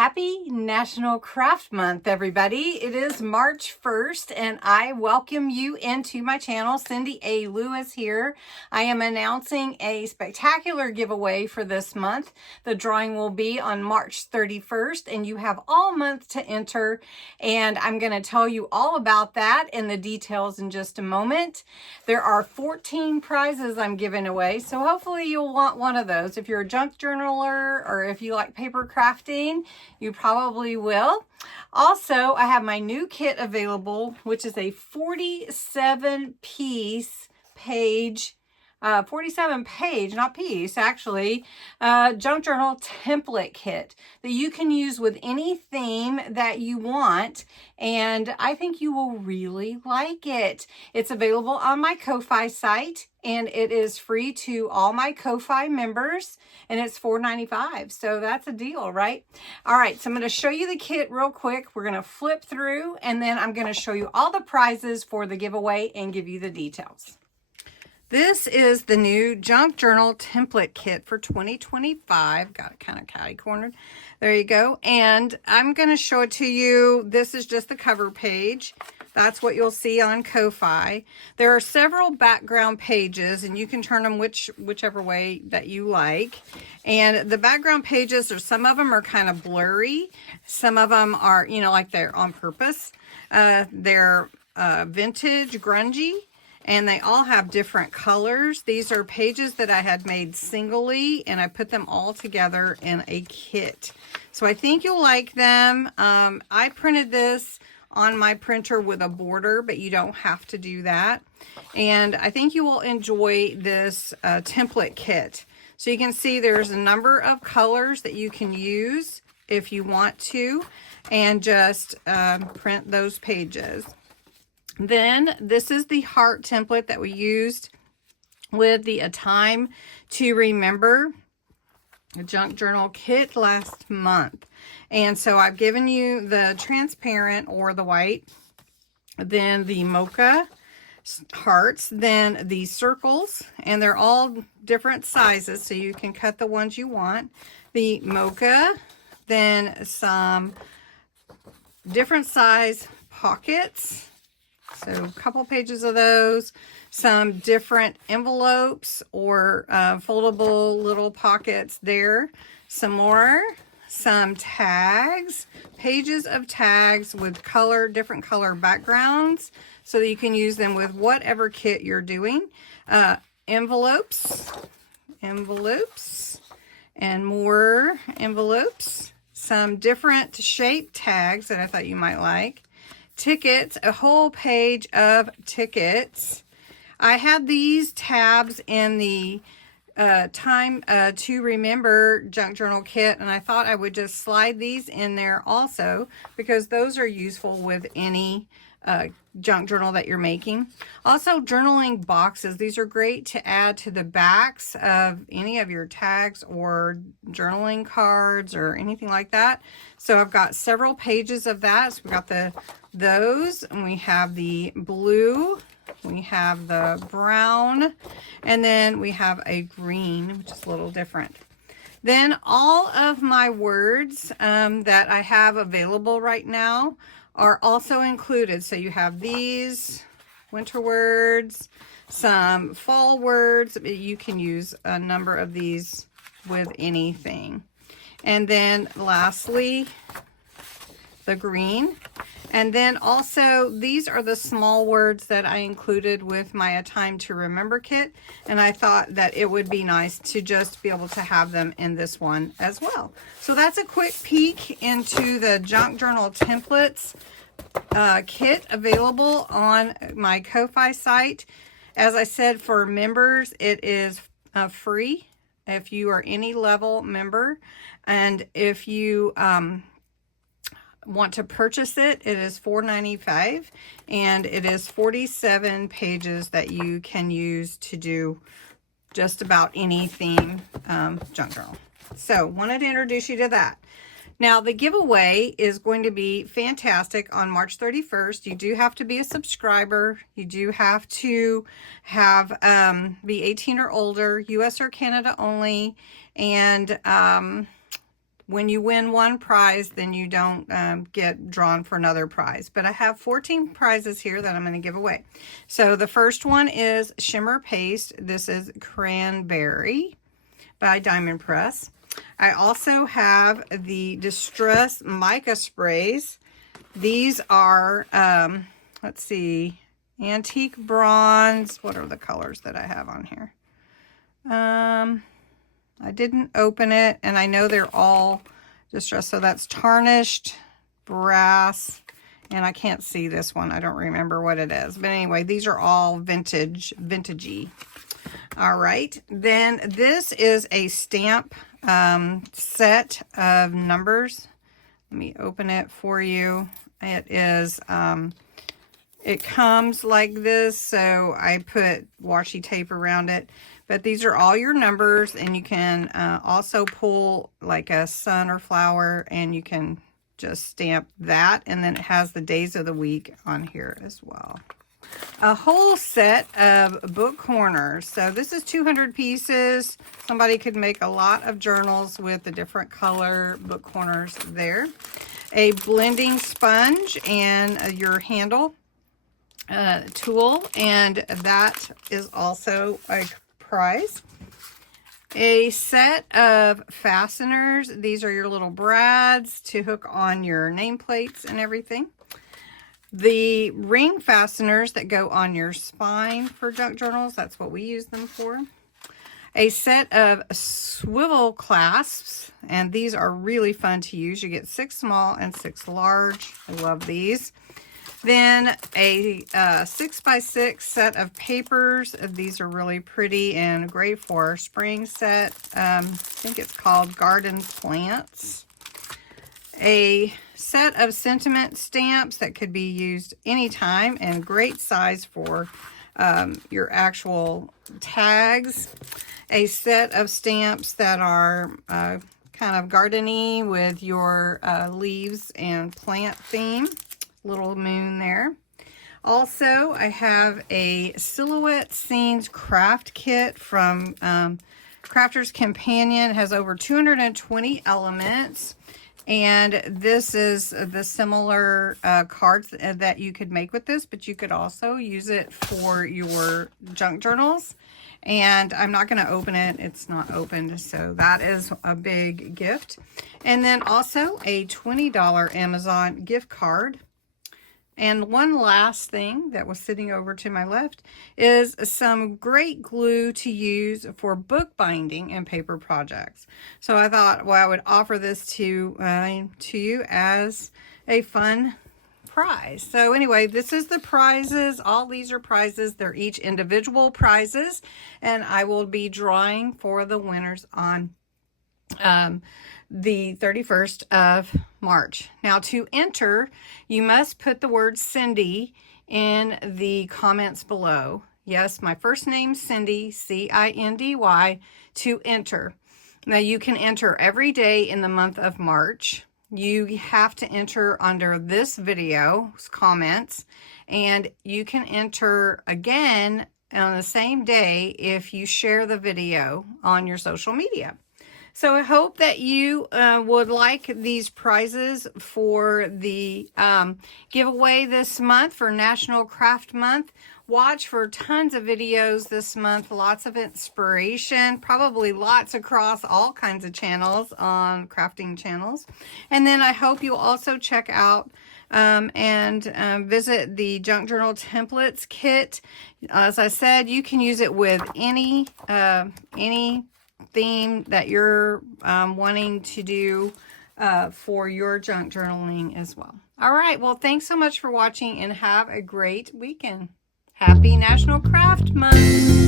Happy National Craft Month, everybody. It is March 1st, and I welcome you into my channel. Cindy A. Lewis here. I am announcing a spectacular giveaway for this month. The drawing will be on March 31st, and you have all month to enter, and I'm going to tell you all about that and the details in just a moment. There are 14 prizes I'm giving away, so hopefully you'll want one of those. If you're a junk journaler or if you like paper crafting, you probably will. Also, I have my new kit available, which is a 47 page, not piece, actually, junk journal template kit that you can use with any theme that you want, and I think you will really like it. It's available on my Ko-Fi site, and it is free to all my Ko-Fi members, and it's $4.95, so that's a deal, right? All right, so I'm going to show you the kit real quick. We're going to flip through, and then I'm going to show you all the prizes for the giveaway and give you the details. This is the new junk journal template kit for 2025. Got it kind of catty cornered. There you go. And I'm going to show it to you. This is just the cover page. That's what you'll see on Ko-Fi. There are several background pages, and you can turn them whichever way that you like. And the background pages, some of them are kind of blurry. Some of them are, like they're on purpose. They're vintage, grungy. And they all have different colors. These are pages that I had made singly, and I put them all together in a kit. So I think you'll like them. I printed this on my printer with a border, but you don't have to do that. And I think you will enjoy this template kit. So you can see there's a number of colors that you can use if you want to, and just print those pages. Then this is the heart template that we used with the A Time to Remember junk journal kit last month. And so I've given you the transparent or the white, then the mocha hearts, then the circles, and they're all different sizes, so you can cut the ones you want. The mocha, then some different size pockets. So a couple pages of those, some different envelopes or foldable little pockets there, some more, some tags, pages of tags with different color backgrounds so that you can use them with whatever kit you're doing. Envelopes, and more envelopes, some different shape tags that I thought you might like. Tickets, a whole page of tickets. I had these tabs in the Time to Remember junk journal kit, and I thought I would just slide these in there also because those are useful with any junk journal that you're making. Also, journaling boxes. These are great to add to the backs of any of your tags or journaling cards or anything like that. So I've got several pages of that. So we've got those, and we have the blue, we have the brown, and then we have a green, which is a little different. Then all of my words that I have available right now are also included. So you have these winter words, some fall words. You can use a number of these with anything. And then lastly, the green. And then also, these are the small words that I included with my A Time to Remember kit. And I thought that it would be nice to just be able to have them in this one as well. So that's a quick peek into the junk journal templates kit available on my Ko-Fi site. As I said, for members, it is free if you are any level member. And if you want to purchase it, it is $4.95, and it is 47 pages that you can use to do just about any theme junk journal. So wanted to introduce you to that. Now the giveaway is going to be fantastic on March 31st. You do have to be a subscriber. You do have to be 18 or older, US or Canada only, and when you win one prize, then you don't get drawn for another prize. But I have 14 prizes here that I'm going to give away. So the first one is Shimmer Paste. This is Cranberry by Diamond Press. I also have the Distress Mica Sprays. These are, let's see, Antique Bronze. What are the colors that I have on here? I didn't open it, and I know they're all distressed. So that's Tarnished, Brass, and I can't see this one. I don't remember what it is. But anyway, these are all vintagey. All right. Then this is a stamp set of numbers. Let me open it for you. It is, it comes like this, so I put washi tape around it. But these are all your numbers, and you can also pull like a sun or flower, and you can just stamp that. And then it has the days of the week on here as well. A whole set of book corners. So this is 200 pieces. Somebody could make a lot of journals with the different color book corners there. A blending sponge and your handle tool, and that is also a prize. A set of fasteners. These are your little brads to hook on your nameplates and everything. The ring fasteners that go on your spine for junk journals. That's what we use them for. A set of swivel clasps, and these are really fun to use. You get 6 small and 6 large. I love these. Then a 6x6 set of papers. These are really pretty and great for spring set. I think it's called Garden Plants. A set of sentiment stamps that could be used anytime, and great size for your actual tags. A set of stamps that are kind of garden-y with your leaves and plant theme. Little moon there. Also, I have a Silhouette Scenes craft kit from Crafter's Companion. It has over 220 elements. And this is the similar cards that you could make with this, but you could also use it for your junk journals. And I'm not going to open it. It's not opened, so that is a big gift. And then also a $20 Amazon gift card. And one last thing that was sitting over to my left is some great glue to use for bookbinding and paper projects. So I thought, well, I would offer this to you as a fun prize. So anyway, this is the prizes. All these are prizes. They're each individual prizes, and I will be drawing for the winners on the 31st of March. Now, to enter, you must put the word Cindy in the comments below. Yes, my first name, Cindy, C-I-N-D-Y, to enter. Now, you can enter every day in the month of March. You have to enter under this video's comments, and you can enter again on the same day if you share the video on your social media. So I hope that you would like these prizes for the giveaway this month for National Craft Month. Watch for tons of videos this month, lots of inspiration, probably lots across all kinds of channels on crafting channels. And then I hope you'll also check out and visit the Junk Journal Templates Kit. As I said, you can use it with any theme that you're wanting to do for your junk journaling as well. All right, well, thanks so much for watching, and have a great weekend. Happy National Craft Month!